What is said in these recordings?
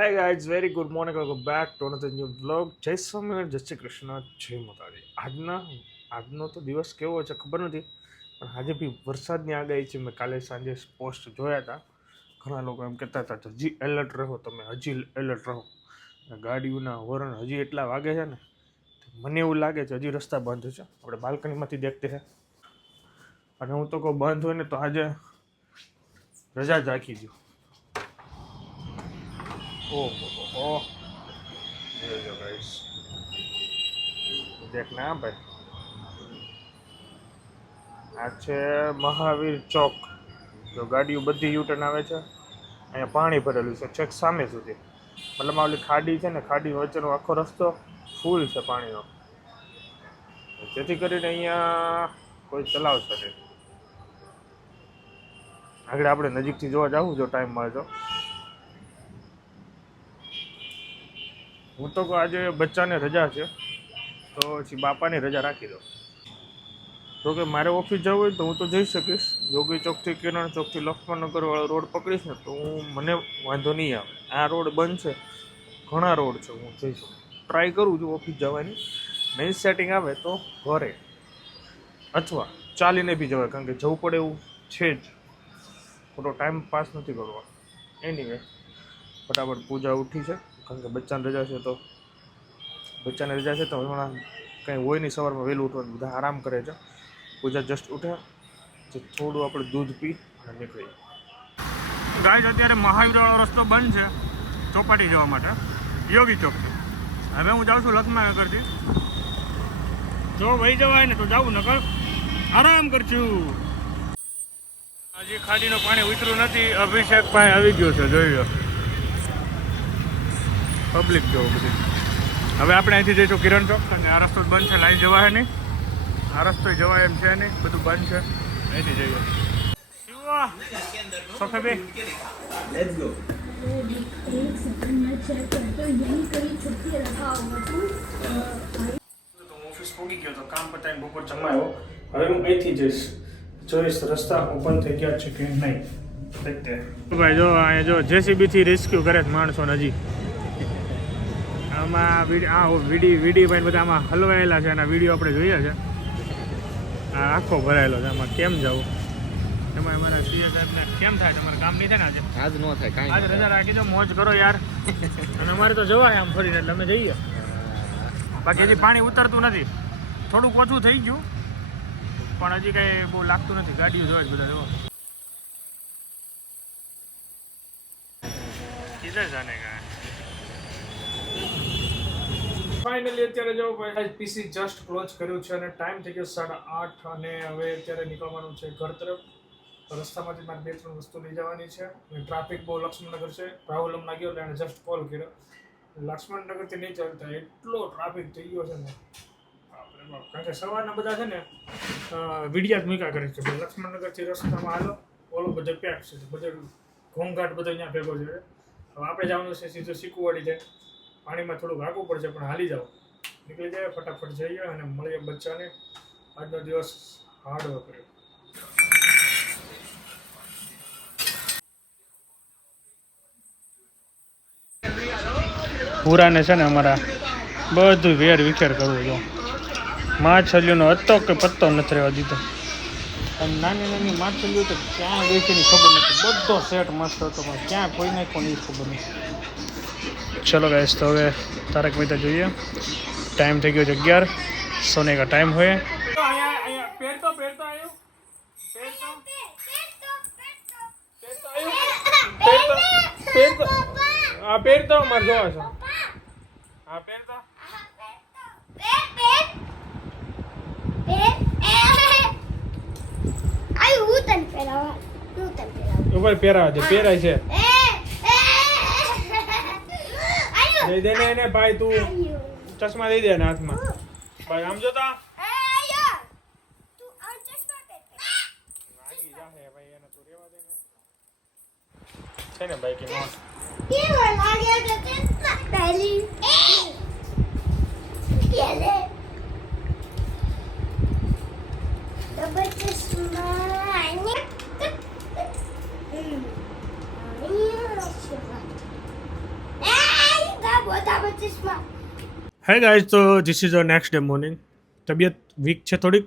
Hi guys, very good morning. Welcome back to another new vlog. જય સ્વામિનારાયણ, જય શ્રી કૃષ્ણ, જય માતાજી. આજનો તો દિવસ કેવો છે ખબર નથી, પણ આજે બી વરસાદની આગાહી છે. મેં કાલે સાંજે પોસ્ટ જોયા હતા. ઘણા લોકો એમ કહેતા હતા કે હજી એલર્ટ રહો, તમે હજી એલર્ટ રહો. ગાડીઓના હોર્ન હજી એટલા વાગે છે ને, મને એવું લાગે છે હજી રસ્તા બંધ છે. આપણે બાલ્કનીમાંથી દેખતે છે, અને હું તો કહું બંધ હોય ને તો આજે રજા જ રાખી દઉં. ઓહ, ये जो गाइस देखना है भाई, આ છે મહાવીર ચોક. જો ગાડીઓ બધી યુટર્ન આવે છે. અહીંયા પાણી ભરેલું છે છેક સામે સુધી. મતલબ ઓલી ખાડી છે ને, ખાડી વચ્ચેનો આખો રસ્તો ફૂલ છે પાણીનો, જેથી કરીને અહીંયા કોઈ ચલાવશે નહીં. આગળ આપણે નજીકથી જોવા જાવું જો ટાઈમ મળે તો. હું તો કહું આજે બચ્ચાને રજા છે તો પછી બાપાની રજા રાખી દો. તો કે મારે ઓફિસ જવું હોય તો હું તો જઈ શકીશ. યોગી ચોકથી કિરણ ચોકથી લક્ષ્મણનગર વાળો રોડ પકડીશ ને તો મને વાંધો નહીં આવે. આ રોડ બંધ છે, ઘણા રોડ છે, હું જઈ શકું. ટ્રાય કરું છું ઓફિસ જવાની. નહીં સેટિંગ આવે તો ઘરે અથવા ચાલીને બી જવાય, કારણ કે જવું પડે એવું છે જ. ખોટો ટાઈમ પાસ નથી કરવો. એનીવે ફટાફટ પૂજા ઉઠી છે, કારણ કે બચ્ચાને રજા છે તો હમણાં કંઈ હોય નહીં. સવારમાં વહેલું ઉઠવાનું, બધા આરામ કરે છે. પૂજા જસ્ટ ઉઠ્યા તો થોડું આપણે દૂધ પી અને નીકળીએ. ગાઈસ, અત્યારે મહાવીરવાળો રસ્તો બંધ છે ચોપાટી જવા માટે, યોગી ચોકથી. હવે હું જાઉં છું લક્ષ્મણનગરથી. જો વહી જવાય ને તો જાવું, નકર આરામ કરશું. હજી ખાડીનું પાણી ઉતર્યું નથી. અભિષેકભાઈ આવી ગયો છે, જોઈ લો. પબ્લિક જો બધી. હવે આપણે અહીંથી જઈશું કિરણ ચોક, અને આ રસ્તો બંધ છે, લાઈન જવાય નહીં. આ રસ્તો જવાય એમ છે નહીં, બધું બંધ છે. અહીંથી જઈએ. સોફેબે लेट्स गो। તો ઓફિસ પહોંચી ગયો તો કામ પતાવીને બપોર જમાયો. હવે હું અહીંથી જઈશ, જોઈશ રસ્તા ઓપન થઈ ગયા છે કે નહીં. ભાઈ જો અહીંયા જો જેસીબીથી રેસ્ક્યુ કરે છે માણસોને. હજી આમાં વીડી ભાઈ બધા આમાં હલવાયેલા છે, અને વિડીયો આપણે જોઈએ છે. આ આખો ભરાયેલો છે. આમાં કેમ જવું? તમારે અમારા સીએ સાહેબને કેમ થાય? તમારે કામ નહીં થાય ને આજે? આજ નો થાય કાંઈ. આજે રજા રાખી દો, મોજ કરો યાર. અને અમારે તો જવાય આમ ફરીને, એટલે અમે જઈએ. બાકી હજી પાણી ઉતરતું નથી. થોડુંક ઓછું થઈ ગયું, પણ હજી કંઈ બહુ લાગતું નથી. ગાડીઓ જોવા જ બધા જો. કિધર જાને કા ફાઇનલી અત્યારે જો ભાઈ પીસી જસ્ટ ક્લોઝ કર્યું છે, અને ટાઈમ થઈ ગયો 8:30, અને હવે અત્યારે નીકળવાનું છે ઘર તરફ. રસ્તામાંથી મારે 2-3 વસ્તુ લઈ જવાની છે, અને ટ્રાફિક બહુ લક્ષ્મણનગર છે. રાહુલ હમણાં ગયો એટલે એને જસ્ટ કોલ કર્યો. લક્ષ્મણનગરથી નહીં ચાલતા, એટલો ટ્રાફિક થઈ ગયો છે ને, કારણ કે સવારના બધા છે ને વિડિયા જ મૂક્યા કરે છે. લક્ષ્મણનગરથી રસ્તામાં હાલો, ઓલો બધે પેક છે, બધે ઘોંઘાટ બધો અહીંયા ભેગો છે. હવે આપણે જવાનું છે સીધું શીકુવાડી જાય. પાણીમાં થોડુંક આગવું પડશે, પણ હાલી જાઓ, નીકળી જાય. ફટાફટ જઈએ અને મળીએ બચ્ચાને. આજનો દિવસ હાર્ડ વર્ક કર્યો. પૂરાને છે ને અમારા બધું વેર વિખેર કરવું જો. માછલીઓનો હતો કે પત્તો નથી રહેવા દીધો. અને નાની નાની માછલીઓ તો ક્યાં ગઈ છે એની ખબર નથી. બધો સેટ મસ્ત હતો, પણ ક્યાં કોઈ નાખ્યો નહીં ખબર નથી. ચલો ગાઈસ, તો હવે તારક મહેતા જોઈએ. ટાઈમ થઈ ગયો છે 11, સોને કા ટાઈમ હોય. પેર તો મારે જોવા છે. હા, પેર તો ઉપર પહેરાવા દે. પહેરાય છે. દઈ દે ને એને ભાઈ, તું ચશ્મા દઈ દે ને હાથમાં. ભાઈ આમ જોતા છે ને ભાઈ કે નોટ. હે ગાઈઝ, તો this is a next day morning. તબિયત વીક છે, થોડીક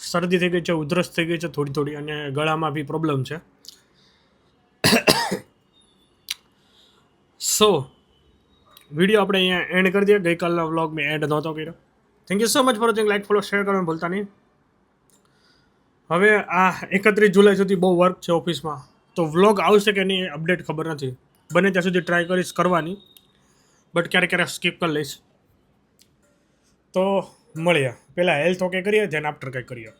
શરદી થઈ ગઈ છે, ઉધરસ થઈ ગઈ છે થોડી અને ગળામાં બી પ્રોબ્લેમ છે. સો વિડીયો આપણે અહીંયા એન્ડ કરી દઈએ. ગઈકાલના વ્લોગ મેં એન્ડ નહોતો કર્યો. Thank you so much for watching. Like, follow, share કરવાનું ભૂલતા નહીં. હવે આ 31 જુલાઈ સુધી બહુ વર્ક છે ઓફિસમાં, તો વ્લોગ આવશે કે નહીં અપડેટ ખબર નથી. બને ત્યાં સુધી ટ્રાય કરીશ કરવાની, બટ ક્યારેક સ્કીપ કરી લઈશ. તો મળીએ. પહેલાં હેલ્થ ઓકે કરીએ, ધેન આફ્ટર કંઈક કરીએ.